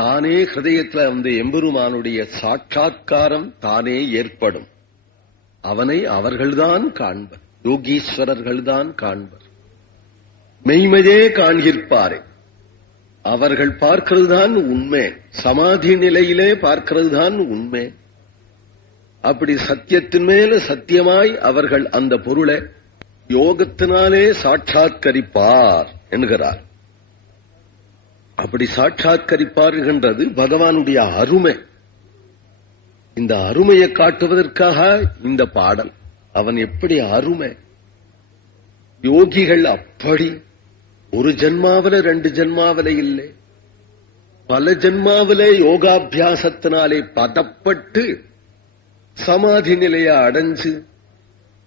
தானே ஹிருதயத்தில் அந்த எம்பெருமானுடைய சாட்சாத்காரம் தானே ஏற்படும். அவனை அவர்கள்தான் காண்பர், யோகீஸ்வரர்கள்தான் காண்பர். மெய்மையே காண்கிற்பாரே, அவர்கள் பார்க்கிறதுதான் உண்மை. சமாதி நிலையிலே பார்க்கிறதுதான் உண்மை. அப்படி சத்தியத்தின் மேல சத்தியமாய் அவர்கள் அந்த பொருளை யோகத்தினாலே சாட்சாத்கரிப்பார் என்கிறார். அப்படி சாட்சாத்கரிப்பார்கின்றது பகவானுடைய அருமை. இந்த அருமையை காட்டுவதற்காக இந்த பாடல். அவன் எப்படி அருமை. யோகிகள் அப்படி ஒரு ஜன்மாவில 2 ஜன்மாவில இல்லை, பல ஜன்மாவிலே யோகாபியாசத்தினாலே பதப்பட்டு சமாதி நிலையை அடைஞ்சு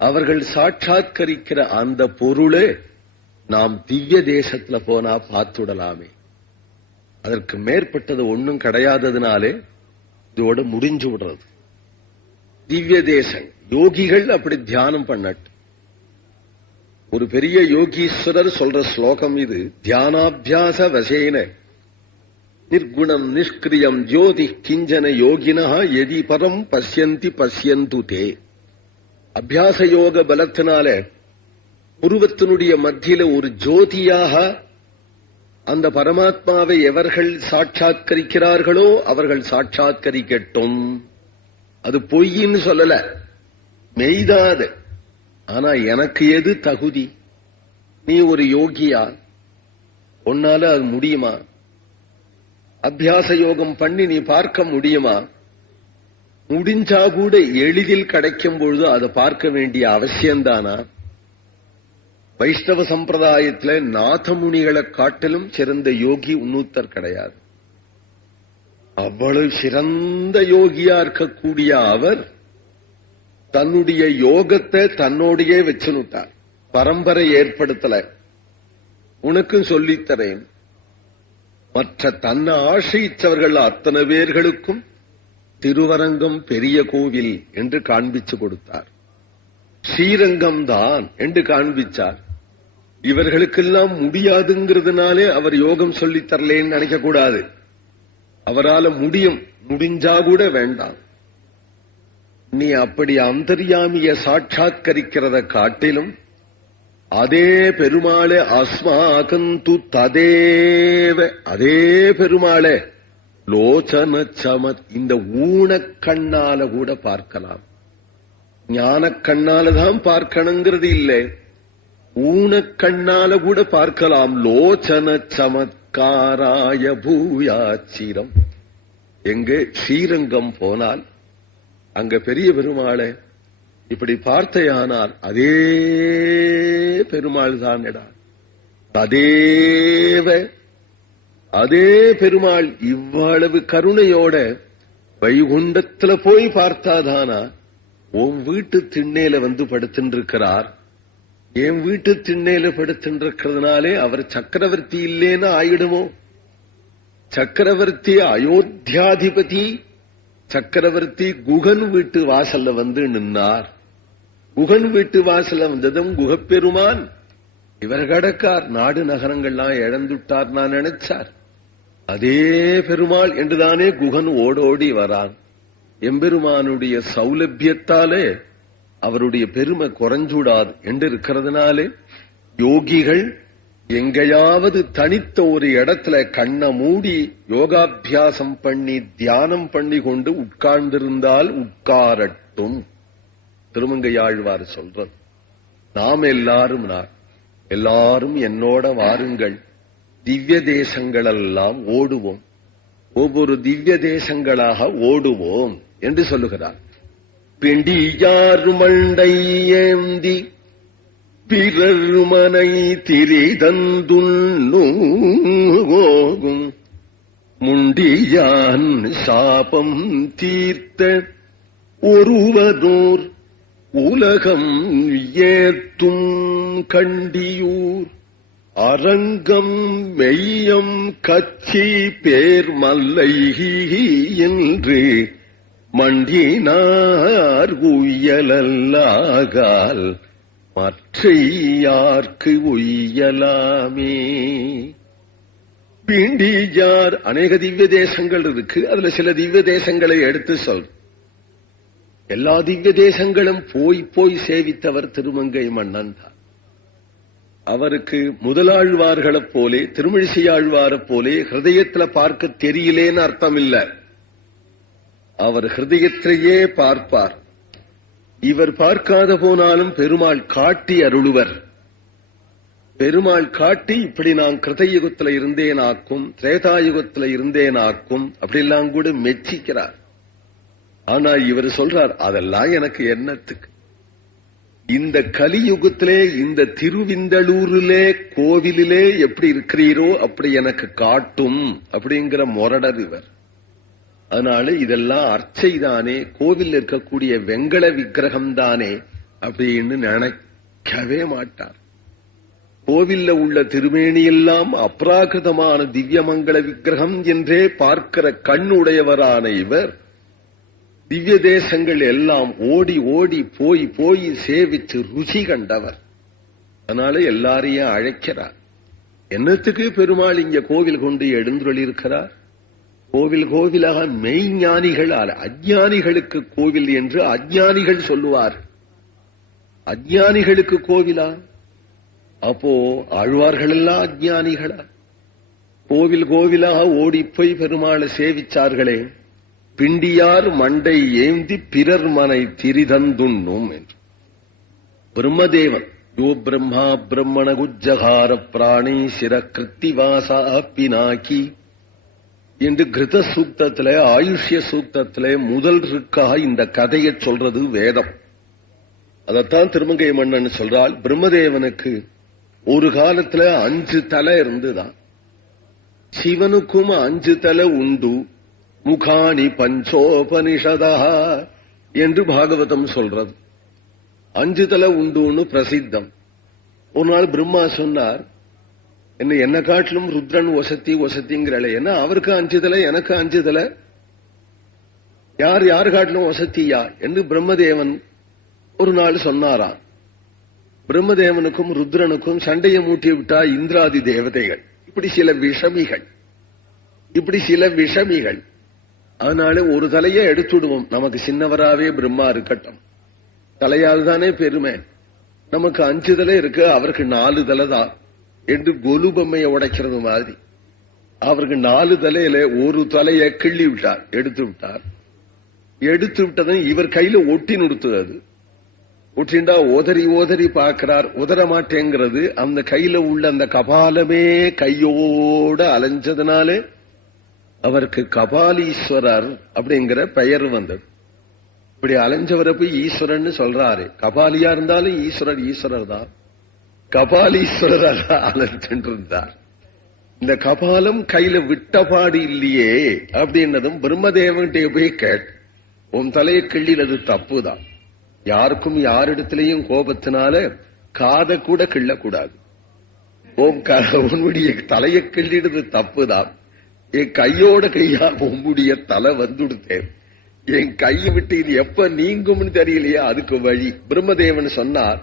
அவர்கள் சாட்சாத்கரிக்கிற அந்த பொருளே நாம் திவ்ய தேசத்துல போனா பார்த்துடலாமே. அதற்கு மேற்பட்டது ஒன்னும் கிடையாததுனாலே இதோட முடிஞ்சு விடுறது. திவ்ய தேசம் யோகிகள் அப்படி தியானம் பண்ணட்டு. ஒரு பெரிய யோகீஸ்வரர் சொல்ற ஸ்லோகம் இது. தியானாபியாச வசேன நிர்குணம் நிஷ்கிரியம் ஜோதி கிஞ்சன யோகினா எதி பரம் பசியந்தி பசியந்து தே. அபியாச யோக பலத்தினால உருவத்தினுடைய மத்தியில ஒரு ஜோதியாக அந்த பரமாத்மாவை எவர்கள் சாட்சாத்கரிக்கிறார்களோ அவர்கள் சாட்சாத்கரிக்கட்டும். அது பொய்ன்னு சொல்லல, மெய்தாது. ஆனா எனக்கு எது தகுதி? நீ ஒரு யோகியா? உன்னால அது முடியுமா? அபியாச யோகம் பண்ணி நீ பார்க்க முடியுமா? முடிஞ்சா கூட எளிதில் கிடைக்கும் பொழுது அதை பார்க்க வேண்டிய அவசியம்தானா? வைஷ்ணவ சம்பிரதாயத்துல நாதமுனிகளை காட்டிலும் சிறந்த யோகி இன்னொருத்தர் கிடையாது. அவ்வளவு சிறந்த யோகியா இருக்கக்கூடிய அவர் தன்னுடைய யோகத்தை தன்னோடையே வச்சுனுட்டார். பரம்பரை ஏற்படுத்தல. உனக்கும் சொல்லித்தரேன். மற்ற தன்னை ஆசிரித்தவர்கள் அத்தனை பேர்களுக்கும் திருவரங்கம் பெரிய கோவில் என்று காண்பிச்சு கொடுத்தார். ஸ்ரீரங்கம் தான் என்று காண்பிச்சார். இவர்களுக்கெல்லாம் முடியாதுங்கிறதுனாலே அவர் யோகம் சொல்லித் தரலேன்னு நினைக்க கூடாது. அவரால முடியும், முடிஞ்சா கூட வேண்டாம். நீ அப்படி அந்தர்யாமிய சாட்சாத்கரிக்கிறத காட்டிலும் அதே பெருமாளே அஸ்மாகந்து ததேவ, அதே பெருமாளே லோச்சன சமத், இந்த ஊனக்கண்ணால கூட பார்க்கலாம். ஞான கண்ணாலதான் பார்க்கணுங்கிறது இல்லை, ஊனக்கண்ணால கூட பார்க்கலாம். லோச்சன சமத்காராய பூயாச்சிரம். எங்கே ஸ்ரீரங்கம் போனால் அங்க பெரிய பெருமாளை இப்படி பார்த்தையானால் அதே பெருமாள் தானடா. அதேவ, அதே பெருமாள் இவ்வளவு கருணையோட வைகுண்டத்துல போய் பார்த்தாதானா உன் வீட்டு திண்ணையில வந்து படுத்துருக்கிறார். என் வீட்டு திண்ணையில படுத்துருக்கிறதுனாலே அவர் சக்கரவர்த்தி இல்லேன்னு ஆயிடுமோ? சக்கரவர்த்தி அயோத்தியாதிபதி, சக்கரவர்த்தி குகன் வீட்டு வாசல்ல வந்து நின்னார். குகன் வீட்டு வாசல்ல வந்ததும் குகப்பெருமான் இவர் கடக்கார், நாடு நகரங்கள்லாம் இழந்துட்டார் நான் நினைச்சார். அதே பெருமாள் என்றுதானே குகன் ஓடோடி வரான். எம்பெருமானுடைய சௌலபியத்தாலே அவருடைய பெருமை குறைஞ்சுடாது என்று இருக்கிறதுனாலே யோகிகள் எங்கேயாவது தனித்த ஒரு இடத்துல கண்ணை மூடி யோகாபியாசம் பண்ணி தியானம் பண்ணி கொண்டு உட்கார்ந்திருந்தால் உட்காரட்டும். திருமங்கையாழ்வார் சொல்றது. நாம் எல்லாரும் என்னோட வாருங்கள், திவ்ய தேசங்களெல்லாம் ஓடுவோம், ஒவ்வொரு திவ்ய தேசங்களாக ஓடுவோம் என்று சொல்லுகிறார். பிண்டியார் மண்டை ஏந்தி பிறர்மனை திரிதந்துண்ணோகும் முண்டியான் சாபம் தீர்த்த ஒருவதோர் உலகம் ஏத்தும் கண்டியூர் அரங்கம் மெய்யம் கச்சி பேர் மல்லை என்று மண்டினார் உய்யலல்லாகால் மற்ற யார்க்கு உய்யலாமே. பிண்டியார் அநேக திவ்ய தேசங்கள் இருக்கு. அதுல சில திவ்ய தேசங்களை எடுத்து சொல். எல்லா திவ்ய தேசங்களும் போய் போய் சேவித்தவர் திருமங்கை மன்னன் தான். அவருக்கு முதலாழ்வார்களைப் போலே திருமிழிசையாழ்வாரைப் போலே ஹிருதயத்துல பார்க்க தெரியலேன்னு அர்த்தம் இல்ல. அவர் ஹிருதயத்திலேயே பார்ப்பார். இவர் பார்க்காத போனாலும் பெருமாள் காட்டி அருளுவர். பெருமாள் காட்டி இப்படி நான் கிருதயுகத்துல இருந்தேனாக்கும், திரேதாயுகத்துல இருந்தேனாக்கும் அப்படிலாம் கூட மெச்சிக்கிறார். ஆனா இவர் சொல்றார், அதெல்லாம் எனக்கு என்னத்துக்கு, இந்த கலியுகத்திலே இந்த திருவிந்தளூரிலே கோவிலிலே எப்படி இருக்கிறீரோ அப்படி எனக்கு காட்டும் அப்படிங்கிற முரடர் இவர். அதனால இதெல்லாம் அர்ச்சை தானே, கோவில் இருக்கக்கூடிய வெங்கல விக்கிரகம் தானே அப்படின்னு நினைக்கவே மாட்டார். கோவில்ல உள்ள திருமேனியெல்லாம் அப்ராகிருதமான திவ்யமங்கல விக்கிரகம் என்றே பார்க்கிற கண்ணுடையவரான இவர் திவ்ய தேசங்கள் எல்லாம் ஓடி ஓடி போய் போய் சேவித்து ருசி கண்டவர். அதனால எல்லாரையும் அழைக்கிறார். என்னத்துக்கு பெருமாள் இங்க கோவில் கொண்டு எழுந்துள்ளிருக்கிறார்? கோவில் கோவிலாக மெய்ஞானிகள், அஜ்ஞானிகளுக்கு கோவில் என்று அஜ்ஞானிகள் சொல்லுவார். அஜ்ஞானிகளுக்கு கோவிலா? அப்போ ஆழ்வார்கள் எல்லாம் அஜ்ஞானிகளா? கோவில் கோவிலாக ஓடிப்போய் பெருமாளை சேவிச்சார்களே. பிண்டியார் மண்டை ஏந்தி பிறர் மனை திரிதந்துண்ணும் என்று பிரம்மதேவன் யோ பிரம்மா பிரம்மண குஜ்ஜகார பிராணி சிர கிருத்திவாசா பினாக்கி என்று கிருத சூக்தத்திலே ஆயுஷ்ய சூக்தத்திலே முதல் இருக்காக இந்த கதையை சொல்றது வேதம். அதத்தான் திருமங்கை மன்னன் சொல்றால், பிரம்மதேவனுக்கு ஒரு காலத்துல 5 தலை இருந்துதான். சிவனுக்கும் 5 தலை உண்டு. முகாணி பஞ்சோபனிஷதா என்று பாகவதம் சொல்றது. 5 தலை உண்டுன்னு பிரசித்தம். ஒரு நாள் பிரம்மா சொன்னார், என்ன காட்டிலும் ருத்ரன் வசத்தி வசத்திங்கிறளே, என்ன அவருக்கு 5 தலை எனக்கு 5 தலை, யார் காட்டிலும் வசத்தியா என்று பிரம்மதேவன் ஒரு நாள் சொன்னாராம். பிரம்மதேவனுக்கும் ருத்ரனுக்கும் சண்டையை மூட்டி விட்டா இந்திராதி தேவதைகள், இப்படி சில விஷமிகள். அதனால ஒரு தலையை எடுத்துடுவோம், நமக்கு சின்னவராவே பிரம்மா இருக்கட்டும், தலையால் தானே பெருமை, நமக்கு 5 தலை இருக்கு, அவருக்கு 4 தலை தான் என்று கொலு பொம்மையை உடைக்கிறது மாதிரி அவருக்கு 4 தலையில ஒரு தலையை கிள்ளி விட்டார், எடுத்து விட்டதும் இவர் கையில ஒட்டி நுடுத்துறது. ஒட்டிண்டா ஓதரி பார்க்கிறார், உதர மாட்டேங்கிறது. அந்த கையில உள்ள அந்த கபாலமே கையோட அலைஞ்சதுனாலே அவருக்கு கபாலீஸ்வரர் அப்படிங்கிற பெயர் வந்தது. இப்படி அலைஞ்சவரை போய் ஈஸ்வரன் சொல்றாரு. கபாலியா இருந்தாலும் ஈஸ்வரர் தான், கபாலீஸ்வரர் அலைஞ்சென்று இருந்தார். இந்த கபாலம் கையில விட்டபாடு இல்லையே அப்படின்னதும் பிரம்மதேவன்கிட்ட போய் கேட்டு, உன் தலையை கிள்ளினது தப்புதான், யாருக்கும் யாரிடத்திலையும் கோபத்தினால காதை கூட கிள்ளக்கூடாது, உன்னுடைய தலையை கிள்ளினது தப்புதான், என் கையோட கையா உம்முடைய தலை வந்துடுத்தேன், என் கையை விட்டு இது எப்ப நீங்கும்னு தெரியலையா, அதுக்கு வழி. பிரம்மதேவன் சொன்னார்,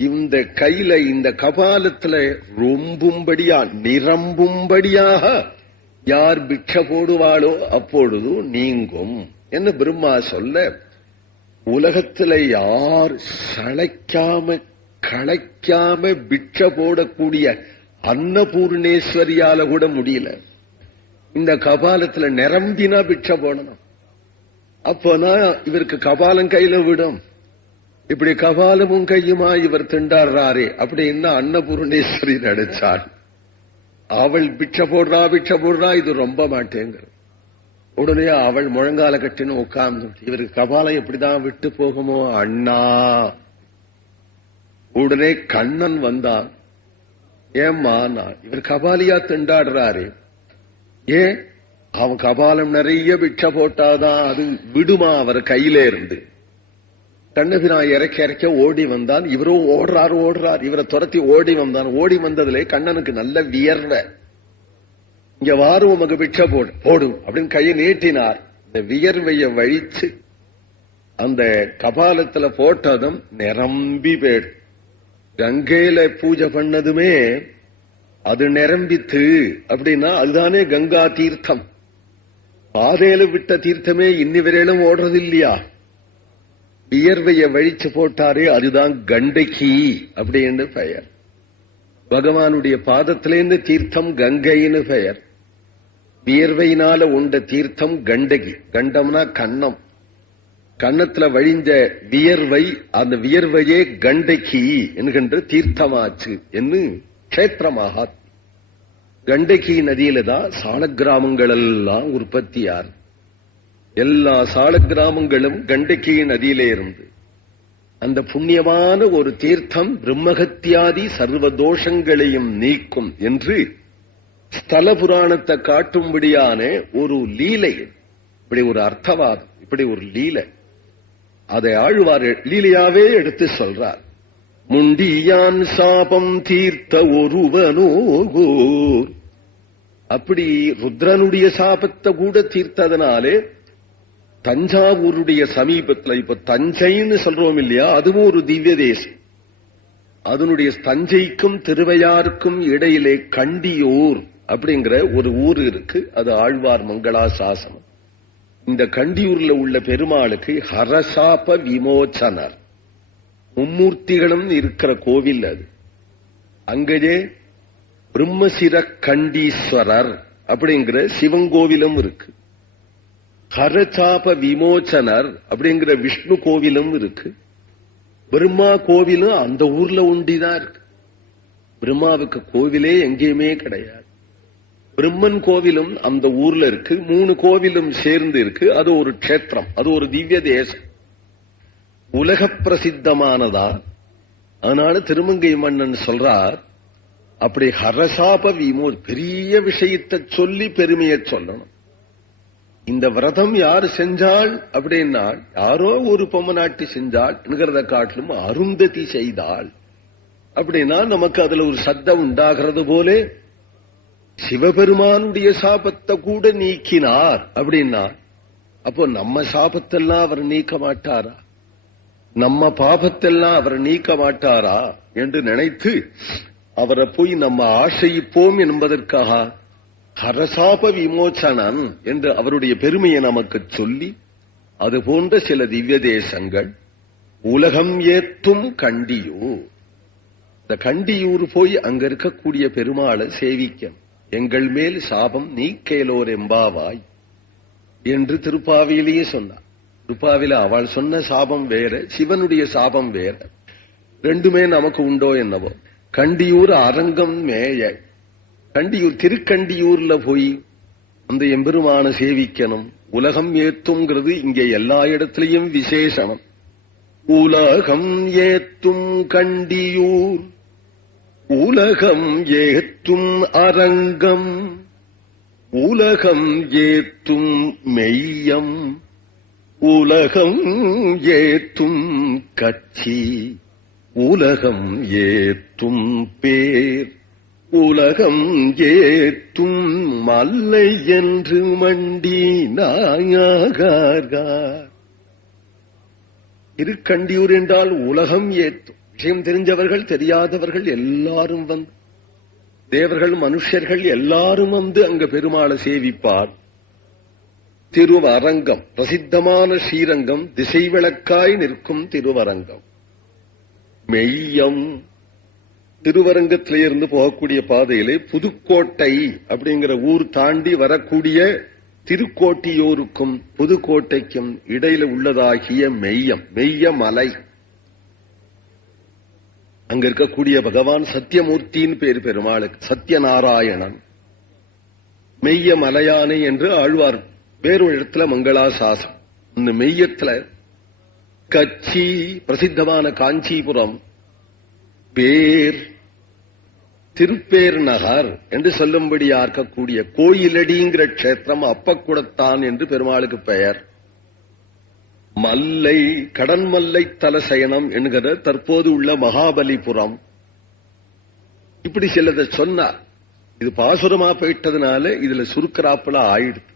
இந்த கையில இந்த கபாலத்துல ரொம்பும்படியா நிரம்பும்படியாக யார் பிட்ச போடுவாளோ அப்பொழுது நீங்கும் என்று பிரம்மா சொல்ல, உலகத்துல யார் சளைக்காம களைக்காம பிட்ச போடக்கூடிய அன்னபூர்ணேஸ்வரியால கூட முடியல. இந்த கபாலத்துல நிரம்பினா பிட்ச போடணும். அப்போனா இவருக்கு கபாலம் கையில விடும். இப்படி கபாலமும் கையுமா இவர் திண்டாடுறாரே அப்படின்னு அன்னபூர்ணேஸ்வரி நினைச்சாள். அவள் பிட்ச போடுறா, இது ரொம்ப மாட்டேங்கிற உடனே அவள் முழங்கால கட்டின்னு உட்கார்ந்து, இவருக்கு கபாலம் எப்படிதான் விட்டு போகுமோ அண்ணா. உடனே கண்ணன் வந்தான். ஏம்மா, இவர் கபாலியா திண்டாடுறாரு, ஏன் அவன் கபாலம் நிறைய பிட்ச போட்டாதான் அது விடுமா அவர் கையில இருந்து. கண்ணபிரான் இறக்க ஓடி வந்தான். இவரோ ஓடுறார், இவரை துரத்தி ஓடி வந்தான். ஓடி வந்ததுல கண்ணனுக்கு நல்ல வியர்வை. இங்க வாரும் உமக்கு பிட்ச போடும் அப்படின்னு கையை நீட்டினார். இந்த வியர்வைய வழிச்சு அந்த கபாலத்துல போட்டதும் நிரம்பி போயிடும். கங்கையில பூஜை பண்ணதுமே அது நிரம்பித்து அப்படின்னா அதுதானே கங்கா தீர்த்தம். பாதையில விட்ட தீர்த்தமே இன்னி வரையிலும் ஓடுறது இல்லையா? வியர்வைய வழிச்சு போட்டாரே அதுதான் கண்டகி அப்படின்னு பெயர். பகவானுடைய பாதத்திலேருந்து தீர்த்தம் கங்கைன்னு பெயர். வியர்வையினால உண்ட தீர்த்தம் கண்டகி. கண்டம்னா கன்னம். கன்னத்துல வழிந்த வியர்வை, அந்த வியர்வையே கண்டகி என்கின்ற தீர்த்தமாச்சு என்று கஷேத்திரமாக. கண்டகி நதியில தான் சால கிராமங்கள் எல்லாம் உற்பத்தியார். எல்லா சால கிராமங்களும் கண்டகி நதியிலே இருந்து அந்த புண்ணியமான ஒரு தீர்த்தம் பிரம்மஹத்தியாதி சர்வ தோஷங்களையும் நீக்கும் என்று ஸ்தல புராணத்தை காட்டும்படியான ஒரு லீலை. இப்படி ஒரு அர்த்தவாதம், இப்படி ஒரு லீலை. அதை ஆழ்வார் லீலையாவே எடுத்து சொல்றார். முண்டியான் சாபம் தீர்த்த ஒருவனோகோர். அப்படி ருத்ரனுடைய சாபத்தை கூட தீர்த்ததனாலே தஞ்சாவூருடைய சமீபத்தில், இப்ப தஞ்சைன்னு சொல்றோம் இல்லையா, அதுவும் ஒரு திவ்ய தேசம். அதனுடைய தஞ்சைக்கும் திருவையாருக்கும் இடையிலே கண்டியூர் அப்படிங்கிற ஒரு ஊர் இருக்கு. அது ஆழ்வார் மங்களாசாசனம். இந்த கண்டியூர்ல உள்ள பெருமாளுக்கு ஹரசாப விமோச்சனர் மும்மூர்த்திகளும் இருக்கிற கோவில் அது. அங்கேயே பிரம்மசிர கண்டீஸ்வரர் அப்படிங்கிற சிவங்கோவிலும் இருக்கு. ஹரசாப விமோச்சனர் அப்படிங்கிற விஷ்ணு கோவிலும் இருக்கு. பிரம்மா கோவிலும் அந்த ஊர்ல ஒண்டிதான் இருக்கு. பிரம்மாவுக்கு கோவிலே எங்கேயுமே கிடையாது. பிரம்மன் கோவிலும் அந்த ஊர்ல இருக்கு. 3 கோவிலும் சேர்ந்து இருக்கு. அது ஒரு க்ஷேத்திரம், அது ஒரு திவ்ய தேசம், உலக பிரசித்தமானதா. அதனால திருமங்கை மன்னன் சொல்றார், அப்படி ஹரசாப விமோ பெரிய விஷயத்தை சொல்லி பெருமையை சொல்லணும். இந்த விரதம் யாரு செஞ்சாள் அப்படின்னா, யாரோ ஒரு பொம்மநாட்டி செஞ்சாள் என்கிறத காட்டிலும் அருந்ததி செய்தாள் அப்படின்னா நமக்கு அதுல ஒரு சத்தம் உண்டாகிறது போலே. சிவபெருமானுடைய சாபத்தை கூட நீக்கினார் அப்படின்னா, அப்போ நம்ம சாபத்தெல்லாம் அவர் நீக்க மாட்டாரா? நம்ம பாபத்தெல்லாம் அவர் நீக்க மாட்டாரா என்று நினைத்து அவரை போய் நம்ம ஆசைப்போம் என்பதற்காக ஹரசாப விமோச்சனன் என்று அவருடைய பெருமையை நமக்கு சொல்லி, அது போன்ற சில திவ்ய தேசங்கள். உலகம் ஏத்தும் கண்டியூர். இந்த கண்டியூர் போய் அங்க இருக்கக்கூடிய பெருமாளை சேவிக்க, எங்கள் மேல் சாபம் நீக்கேலோர் எம்பாவாய் என்று திருப்பாவிலேயே சொன்னார். திருப்பாவில அவள் சொன்ன சாபம் வேற, சிவனுடைய சாபம் வேற. ரெண்டுமே நமக்கு உண்டோ என்னவோ. கண்டியூர் அரங்கம் மேய, கண்டியூர் திருக்கண்டியூர்ல போய் அந்த எம்பெருமான சேவிக்கணும். உலகம் ஏத்துங்கிறது இங்கே எல்லா இடத்திலையும் விசேஷனம். உலகம் ஏத்தும் கண்டியூர், உலகம் ஏத்தும் அரங்கம், உலகம் ஏத்தும் மெய்யம், உலகம் ஏத்தும் கட்சி, உலகம் ஏத்தும் பேர், உலகம் ஏத்தும் மல்லை என்று மண்டி நாயகார். திருக்கண்டியூர் என்றால் உலகம் ஏத்தும். விஷயம் தெரிஞ்சவர்கள் தெரியாதவர்கள் எல்லாரும் வந்து, தேவர்கள் மனுஷர்கள் எல்லாரும் வந்து அங்க பெருமாளை சேவிப்பார். திருவரங்கம், பிரசித்தமான ஸ்ரீரங்கம், திசை விளக்காய் நிற்கும் திருவரங்கம். மெய்யம், திருவரங்கத்திலிருந்து போகக்கூடிய பாதையிலே புதுக்கோட்டை அப்படிங்கிற ஊர் தாண்டி வரக்கூடிய திருக்கோட்டியூருக்கும் புதுக்கோட்டைக்கும் இடையில உள்ளதாகிய மெய்யம், மெய்ய மலை. அங்க இருக்கக்கூடிய பகவான் சத்தியமூர்த்தியின் பேர் பெருமாளுக்கு, சத்யநாராயணன். மெய்ய மலையானை என்று ஆழ்வார் வேறொரு இடத்துல மங்களாசாசம். இந்த மெய்யத்துல கச்சி, பிரசித்தமான காஞ்சிபுரம், பேர் திருப்பேர் நகர் என்று சொல்லும்படியா இருக்கக்கூடிய கோயிலடிங்கிற கஷேத்திரம் அப்பக்குடத்தான் என்று பெருமாளுக்கு பெயர். மல்லை, கடன்மல்லை தலசயனம் என்கிற தற்போது உள்ள மகாபலிபுரம். இப்படி சிலதை சொன்னார். இது பாசுரமா போயிட்டதுனால இதுல சுருக்கராப்புல ஆயிடுத்து.